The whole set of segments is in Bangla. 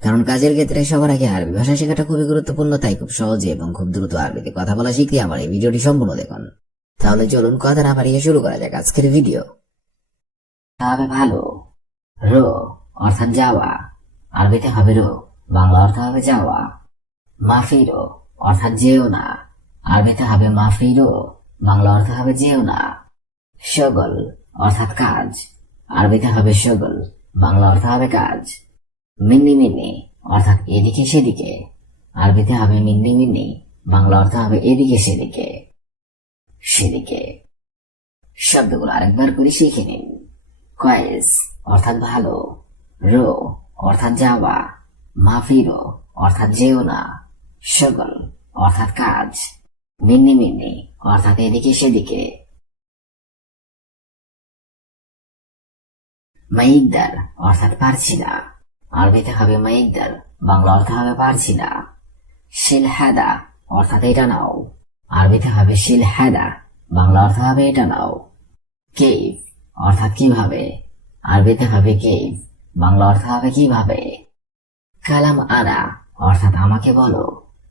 কারণ কাজের ক্ষেত্রে সবার আগে আরবি ভাষা শেখাটা খুবই গুরুত্বপূর্ণ, তাই খুব সহজে এবং খুব দ্রুত আরবিতে কথা বলা শিখতে আমার এই ভিডিওটি সম্পূর্ণ দেখুন। তাহলে চলুন কথা না বাড়িয়ে শুরু করা যাক আজকের ভিডিও। হবে ভালো, রো অর্থাৎ যাওয়া, আরবিতে হবে রো, বাংলা অর্থ হবে যাওয়া। মাফিরো অর্থাৎ যেও না, আরবিতে হবে মাফিরো, বাংলা অর্থ হবে যেও না। শগল অর্থাৎ কাজ, আরবিতে হবে শগল, বাংলা অর্থ হবে কাজ। মিন্নি মিন্নি অর্থাৎ এদিকে সেদিকে, আরবিতে হবে মিন্নি মিন্নি, বাংলা অর্থ হবে এদিকে সেদিকে। সেদিকে শব্দগুলো আরেকবার করে শিখে নিন। কয়েস অর্থাৎ ভালো, রো অর্থাৎ যাওয়া, মাফিরো অর্থাৎ যেও না, শগল অর্থাৎ কাজ, মিন্নি মিন্নি অর্থাৎ এদিকে সেদিকে। মাইকদার অর্থাৎ পারছি না, আরবিতে হবে মাইকদার, বাংলা অর্থ হবে পারছি না। শিলহাদা অর্থাৎ এটা নাও, আরবিতে হবে শিলহাদা, বাংলা অর্থ হবে এটা নাও। কেইফ অর্থাৎ কিভাবে, আরবিতে হবে কেইফ, বাংলা অর্থ হবে কিভাবে। কালাম আনা অর্থাৎ আমাকে বলো,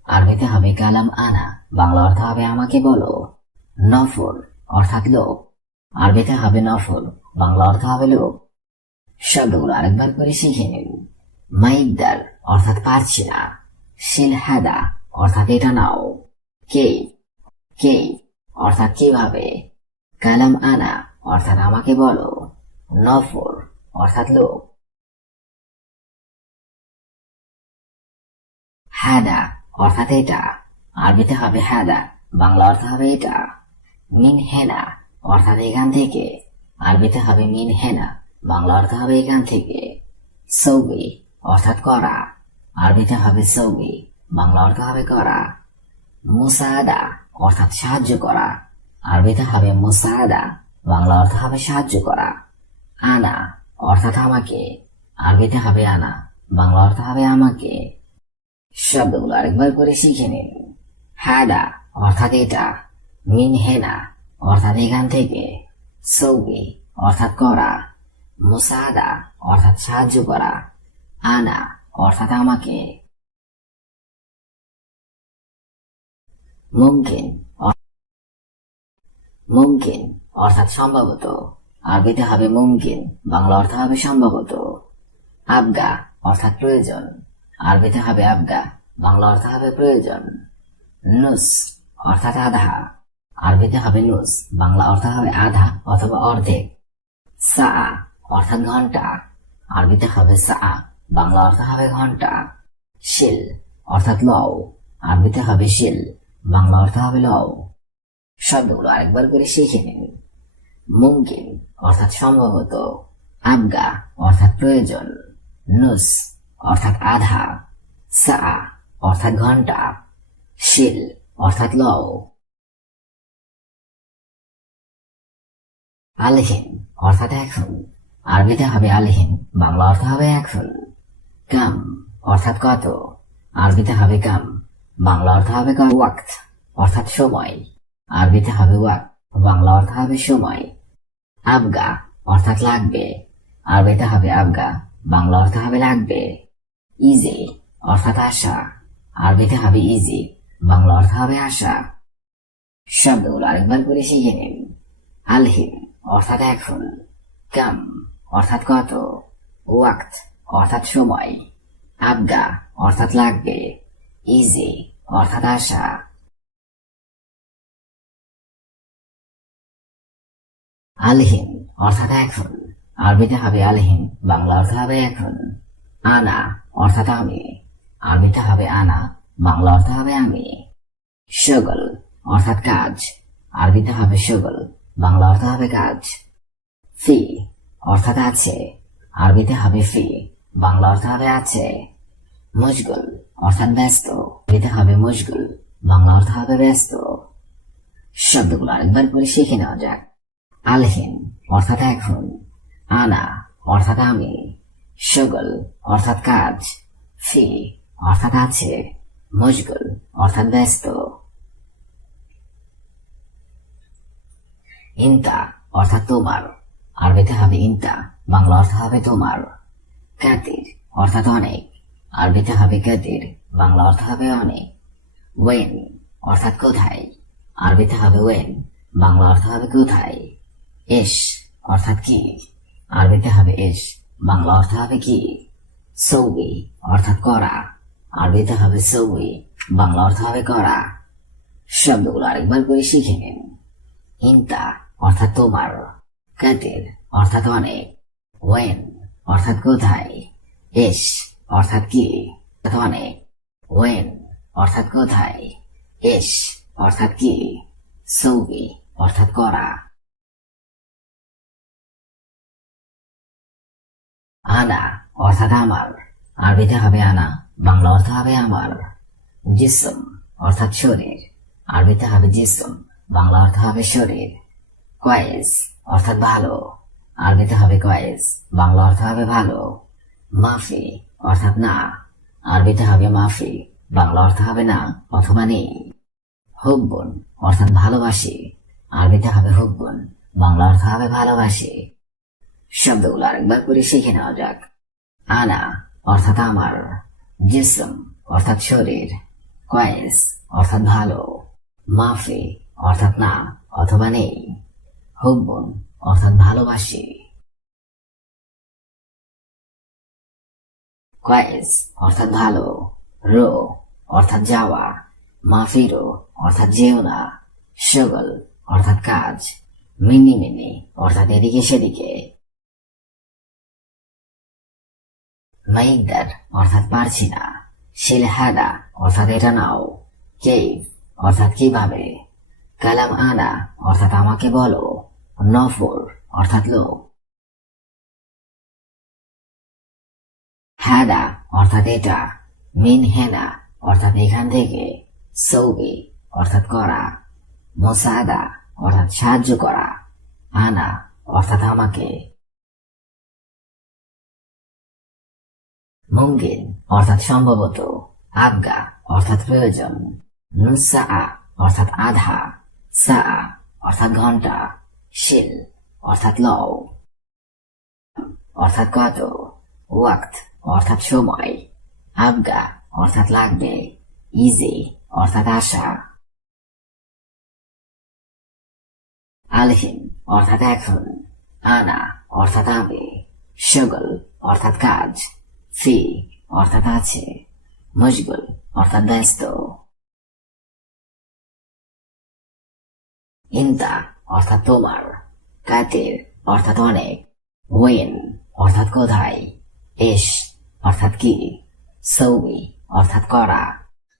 আরবিতে হবে কালাম আনা, বাংলা অর্থ হবে আমাকে বলো। নফর অর্থাৎ লোক, আরবিতে হবে নফর, বাংলা অর্থ হবে লোক। শব্দগুলো আরেকবার করে শিখে নিন। মাইকদার অর্থাৎ পারছি না, শিলহাদা অর্থাৎ এটা নাও, কেইফ কেইফ অর্থাৎ কিভাবে, কালাম আনা অর্থাৎ আমাকে বলো, নফর অর্থাৎ লোক। হাদা অর্থাৎ এটা, আরবিতে হবে হাদা, বাংলা অর্থ হবে এটা। মিন হেনা অর্থাৎ এখান থেকে, আরবিতে হবে মিন হেনা, বাংলা অর্থ হবে এখান থেকে। সৌবি অর্থাৎ করা, আরবিতে হবে সৌবি, বাংলা অর্থ হবে করা। মুসাদা অর্থাৎ সাহায্য করা, আরবিতে হবে মুসাদা, বাংলা অর্থ হবে সাহায্য করা। আনা অর্থাৎ আমাকে, আরবিতে হবে আনা, বাংলা অর্থ হবে আমাকে। শব্দগুলো আরেকবার করে শিখে নিন। হাদা অর্থাৎ এটা, মিন হেনা অর্থাৎ এখান থেকে, সৌবি অর্থাৎ করা, মুসাদা অর্থাৎ সাহায্য করা, আনা অর্থাৎ আমাকে। মুমকিন মুমকিন অর্থাৎ সম্ভবত, আরবিতে হবে মুমকিন, বাংলা অর্থ হবে সম্ভবত। আবগা অর্থাৎ প্রয়োজন, আরবিতে হবে আবগা, বাংলা অর্থ হবে প্রয়োজন। নুস অর্থাৎ আধা, আরবিতে হবে নুস, বাংলা অর্থ হবে আধা অথবা অর্ধেক। সা অর্থাৎ ঘন্টা, আরবিতে হবে সা, বাংলা অর্থ হবে ঘন্টা। শিল অর্থাৎ লও, আরবিতে হবে শিল, বাংলা অর্থ হবে লও। শব্দগুলো আরেকবার করে শিখে নিন। মুমকিন অর্থাৎ সম্ভবত, আবগা অর্থাৎ প্রয়োজন, নুস অর্থাৎ আধা, সা অর্থাৎ ঘন্টা, শিল অর্থাৎ লও। আলহিন অর্থাৎ এখন, আরবিতে হবে আলহিন, বাংলা অর্থ হবে এখন। কাম অর্থাৎ কত, আরবিতে হবে কাম, বাংলা অর্থ হবে ওয়াক্ত অর্থাৎ সময়, আরবিতে হবে ওয়াক্ত, বাংলা অর্থ হবে সময়। আবগা অর্থাৎ লাগবে, আরবিতে হবে আবগা, বাংলা অর্থ হবে লাগবে। ইজি অর্থাৎ আশা, আরবিতে হবে ইজি, বাংলা অর্থ হবে আশা। শব্দগুলো আরেকবার করে শিখে নিন। আলহিন অর্থাৎ এখন, কাম অর্থাৎ কত, ওয়াক্ত অর্থাৎ সময়, আবগা অর্থাৎ লাগবে, ইজি অর্থাৎ আশা। আলহিন অর্থাৎ এখন, আরবিতে হবে আলহিন, বাংলা অর্থ হবে এখন। আনা অর্থাৎ আমি, আরবিতে হবে আনা, বাংলা অর্থ হবে আমি। শগল অর্থাৎ কাজ, আরবিতে হবে শগল, বাংলা অর্থ হবে কাজ। ফি অর্থাৎ আছে, আরবিতে হবে ফি, বাংলা অর্থ হবে আছে। মশগুল অর্থাৎ ব্যস্ত, আরবিতে হবে মশগুল, বাংলা অর্থ হবে ব্যস্ত। শব্দগুলো আরেকবার করে শিখে নেওয়া যাক। আলহিন অর্থাৎ এখন, আনা অর্থাৎ আমি, শগল অর্থাৎ কাজ, ফি অর্থাৎ আছে, মশগুল অর্থাৎ ব্যস্ত। ইনতা অর্থাৎ তোমার, আরবিতে হবে ইনতা, বাংলা অর্থ হবে তোমার। কাতির অর্থাৎ অনেক, আরবিতে হবে কাদির, বাংলা অর্থ হবে অনেক। ওয়েন অর্থাৎ কোথায়, আরবিতে হবে ওয়েন, বাংলা অর্থ হবে কোথায়। এস অর্থাৎ কি, আরবিতে হবে এস, বাংলা অর্থ হবে কি। সৌবি অর্থাৎ করা, আরবিতে হবে সৌবি, বাংলা অর্থ হবে করা। শব্দগুলো আরেকবার করে শিখে নিন। ইন্তা অর্থাৎ তোমার, কাদির অর্থাৎ অনেক, ওয়েন অর্থাৎ কোথায়, এস অর্থাৎ কি অনেক, ওয়েন অর্থাৎ কোথায়, এস অর্থাৎ কি, সৌবি অর্থাৎ করা। আনা অর্থাৎ আমার, আরবিতে হবে আনা, বাংলা অর্থ হবে আমার। জিসম অর্থাৎ শরীর, আরবিতে হবে জিসম, বাংলা অর্থ হবে শরীর। কয়েস অর্থাৎ ভালো, আরবিতে হবে কয়েস, বাংলা অর্থ হবে ভালো। মাফি অর্থাৎ না, আরবিতে হবে মাফি, বাংলা অর্থ হবে না অথবা নেই। হুব্বুন অর্থাৎ ভালোবাসি, আরবিতে হবে হুব্বুন, বাংলা অর্থ হবে ভালোবাসি। শব্দগুলো আরেকবার করে শিখে নেওয়া যাক। আনা অর্থাৎ আমার, জিসম অর্থাৎ শরীর, কয়েস অর্থাৎ ভালো, মাফি অর্থাৎ না অথবা নেই, হুব্বুন অর্থাৎ ভালোবাসি। কয়েস অর্থাৎ ভালো, রো অর্থাৎ যাওয়া, মাফিরো অর্থাৎ যেও না, শগল অর্থাৎ কাজ, মিনি মিনি অর্থাৎ এদিকে সেদিকে। মাইকদার অর্থাৎ পারছি না, শিলহাদা অর্থাৎ এটা নাও, কেইফ অর্থাৎ কিভাবে, কালাম আনা অর্থাৎ আমাকে বলো, নফর অর্থাৎ লোক। হাদা অর্থাৎ এটা, মিন হেনা অর্থাৎ এখান থেকে, সৌবি অর্থাৎ করা, মোসাদা অর্থাৎ সাহায্য করা, আনা অর্থাৎ আমাকে। মুমকিন অর্থাৎ সম্ভবত, আবগা অর্থাৎ প্রয়োজন, নুসা অর্থাৎ আধা, সা অর্থাৎ ঘন্টা, শিল অর্থাৎ লও অর্থাৎ কত, ওয়াক্ত অর্থাৎ সময়, আবগা অর্থাৎ লাগবে, ইজি অর্থাৎ আশা। আলহিন অর্থাৎ এখন, আনা অর্থাৎ আমি, শগল অর্থাৎ কাজ, ফি অর্থাৎ আছে, মশগুল অর্থাৎ ব্যস্ত। ইন্তা অর্থাৎ তোমার, কাতির অর্থাৎ অনেক, ওয়েন অর্থাৎ কোথায়, এস অর্থাৎ কি, সৌবি অর্থাৎ করা।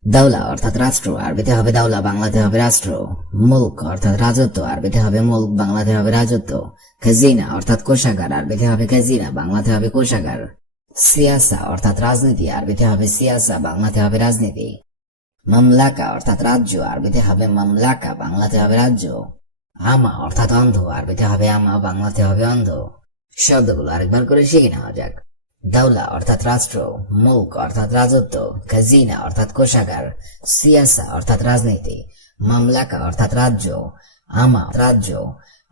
দাওলা অর্থাৎ রাষ্ট্র, আরবিতে হবে দাওলা, বাংলাতে হবে রাষ্ট্র। মুলক অর্থাৎ রাজত্ব, আরবিতে হবে মুলক, বাংলাতে হবে রাজত্ব। খাজিনা অর্থাৎ কোষাগার, আরবিতে হবে খাজিনা, বাংলাতে হবে কোষাগার। সিয়াসা অর্থাৎ রাজনীতি, আরবিতে হবে সিয়াসা, বাংলাতে হবে রাজনীতি। মামলাকা অর্থাৎ রাজ্য, আরবিতে হবে মামলাকা, বাংলাতে হবে রাজ্য। আমা অর্থাৎ অন্ধ, আরবিতে হবে আমা, বাংলাতে হবে অন্ধ। শব্দগুলো আরেকবার করে শিখে নেওয়া যাক। দাওলা অর্থাৎ রাষ্ট্র, মুলক অর্থাৎ রাজত্ব, খাজিনা অর্থাৎ কোষাগার, সিয়াসা অর্থাৎ রাজনীতি, মামলাকা অর্থাৎ রাজ্য, আমা রাজ্য,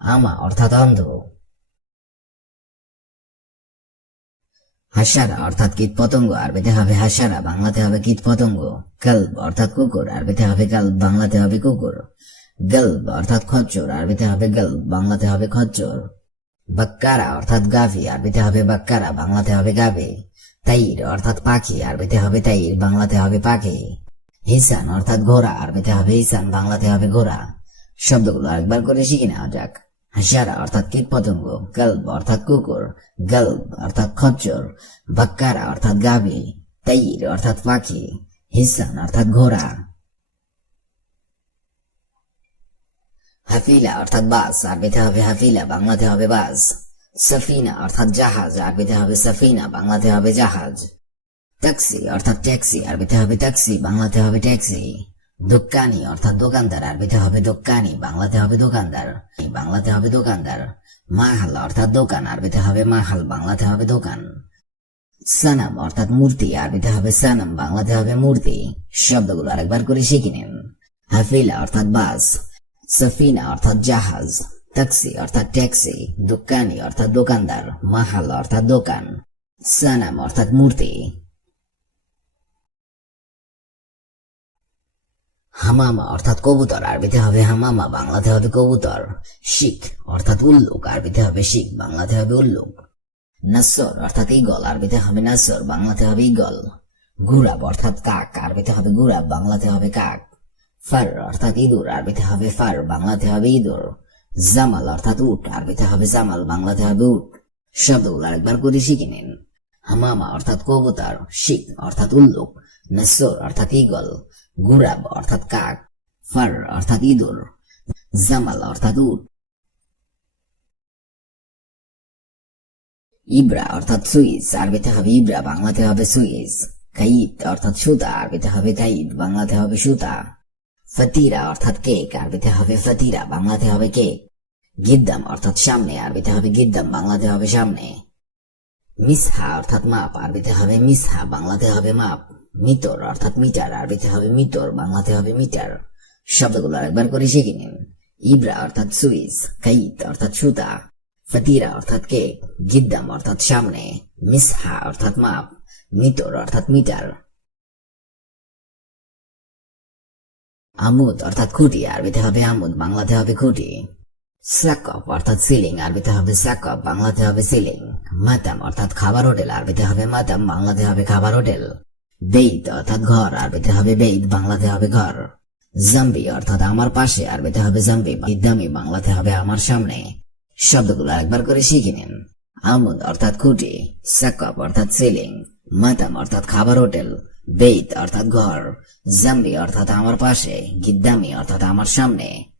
আমা অর্থাৎ অন্ধ। হাসারা অর্থাৎ কীট পতঙ্গ, আরবিতে হবে হাসারা, বাংলাতে হবে কীট পতঙ্গ। কালব অর্থাৎ কুকুর, আরবিতে হবে কালব, বাংলাতে হবে কুকুর। গল্ব অর্থাৎ খচ্চর, আরবিতে হবে গল্ব, বাংলাতে হবে খচ্চর। বাক্কারা অর্থাৎ গাভী, আরবিতে হবে বাক্কারা, বাংলাতে হবে গাভী। তাইর অর্থাৎ পাখি, আরবিতে হবে তাইর, বাংলাতে হবে পাখি। হিসান অর্থাৎ ঘোড়া, আরবিতে হবে হিসান, বাংলাতে হবে ঘোড়া। শব্দগুলো আরেকবার করে শিখে নেওয়া যাক। হাসারা অর্থাৎ কীট পতঙ্গ, গল্ব অর্থাৎ কুকুর, গল্ব অর্থাৎ খচ্চর, বাক্কারা অর্থাৎ গাভী, তাইর অর্থাৎ পাখি, হিসান অর্থাৎ ঘোড়া। হাফিলা অর্থাৎ বাস, আরবিতে হবে হাফিলা, বাংলাতে হবে বাস। সফিনা অর্থাৎ জাহাজ, আরবিতে হবে সফিনা, বাংলাতে হবে জাহাজ। ট্যাক্সি অর্থাৎ ট্যাক্সি, আরবিতে হবে ট্যাক্সি, বাংলাতে হবে ট্যাক্সি। দোকানি অর্থাৎ দোকানদার, আরবিতে হবে দোকানি, বাংলাতে হবে দোকানদার, বাংলাতে হবে দোকানদার। মাহাল অর্থাৎ দোকান, আরবিতে হবে মাহাল, বাংলাতে হবে দোকান। সানাম অর্থাৎ মূর্তি, আরবিতে হবে সানাম, বাংলাতে হবে মূর্তি। শব্দগুলো আরেকবার করে শিখে নিন। হাফিলা অর্থাৎ বাস, সফিনা অর্থাৎ জাহাজ, ট্যাক্সি অর্থাৎ ট্যাক্সি, দোকানি অর্থাৎ দোকানদার, মাহাল অর্থাৎ দোকান, সানাম অর্থাৎ মূর্তি। হামামা অর্থাৎ কবুতর, আরবিতে হবে হামামা, বাংলাতে হবে কবুতর। শিখ অর্থাৎ উল্লুক, আরবিতে হবে শিখ, বাংলাতে হবে উল্লুক। নাসর অর্থাৎ ঈগল, আরবিতে হবে নাসর, বাংলাতে হবে ঈগল। গুরাব অর্থাৎ কাক, আরবিতে হবে গুরাব, বাংলাতে হবে কাক। ফার অর্থাৎ ইঁদুর, আরবিতে হবে ফার, বাংলাতে হবে ইঁদুর। জামাল অর্থাৎ উট, আরবিতে হবে জামাল, বাংলাতে হবে উট। শব্দগুলো আরেকবার করে শিখে নিন। হামামা অর্থাৎ কবুতর, শিখ অর্থাৎ উল্লুক, নাসর অর্থাৎ ঈগল, গুরাব অর্থাৎ কাক, ফার অর্থাৎ ইঁদুর, জামাল অর্থাৎ উট। ইব্রা অর্থাৎ সুইচ, আরবিতে হবে ইব্রা, বাংলাতে হবে সুইচ। কাইদ অর্থাৎ সুতা, আরবিতে হবে কাইদ, বাংলাতে হবে সুতা। ফতিরা অর্থাৎ কেক, আরবিতে হবে ফতিরা, বাংলাতে হবে কেক। গিদ্দাম অর্থাৎ সামনে, আরবিতে হবে গিদ্দাম, বাংলাতে হবে সামনে। মিসহা অর্থাৎ মাপ, আরবিতে হবে মিসহা, বাংলাতে হবে মাপ। মিতর অর্থাৎ মিটার, আরবিতে হবে মিতর, বাংলাতে হবে মিটার। শব্দগুলো আরেকবার করে শিখে নিন। ইব্রা অর্থাৎ সুইচ, কাইদ অর্থাৎ সুতা, ফতিরা অর্থাৎ কেক, গিদ্দাম অর্থাৎ সামনে, মিসহা অর্থাৎ মাপ, মিতর অর্থাৎ মিটার। আমুদ অর্থাৎ খুঁটি, আরবিতে হবে আমুদ, বাংলাতে হবে খুঁটি। সাকপ অর্থাৎ সিলিং, আরবিতে হবে সাকপ, বাংলাতে হবে সিলিং। মাতাম অর্থাৎ খাবার হোটেল, আরবিতে হবে মাতাম, বাংলাতে হবে খাবার হোটেল। বেইত অর্থাৎ ঘর, আরবিতে হবে বেইত, বাংলাতে হবে ঘর। জাম্বি অর্থাৎ আমার পাশে, আরবিতে হবে জাম্বি, দামি, বাংলাতে হবে আমার সামনে। শব্দগুলো একবার করে শিখে নিন। আমুদ অর্থাৎ খুঁটি, সাকপ অর্থাৎ সিলিং, মাতাম অর্থাৎ খাবার হোটেল, বেইত অর্থাৎ ঘর, জাম্বি অর্থাৎ আমার পাশে, গিদ্দামি অর্থাৎ আমার সামনে।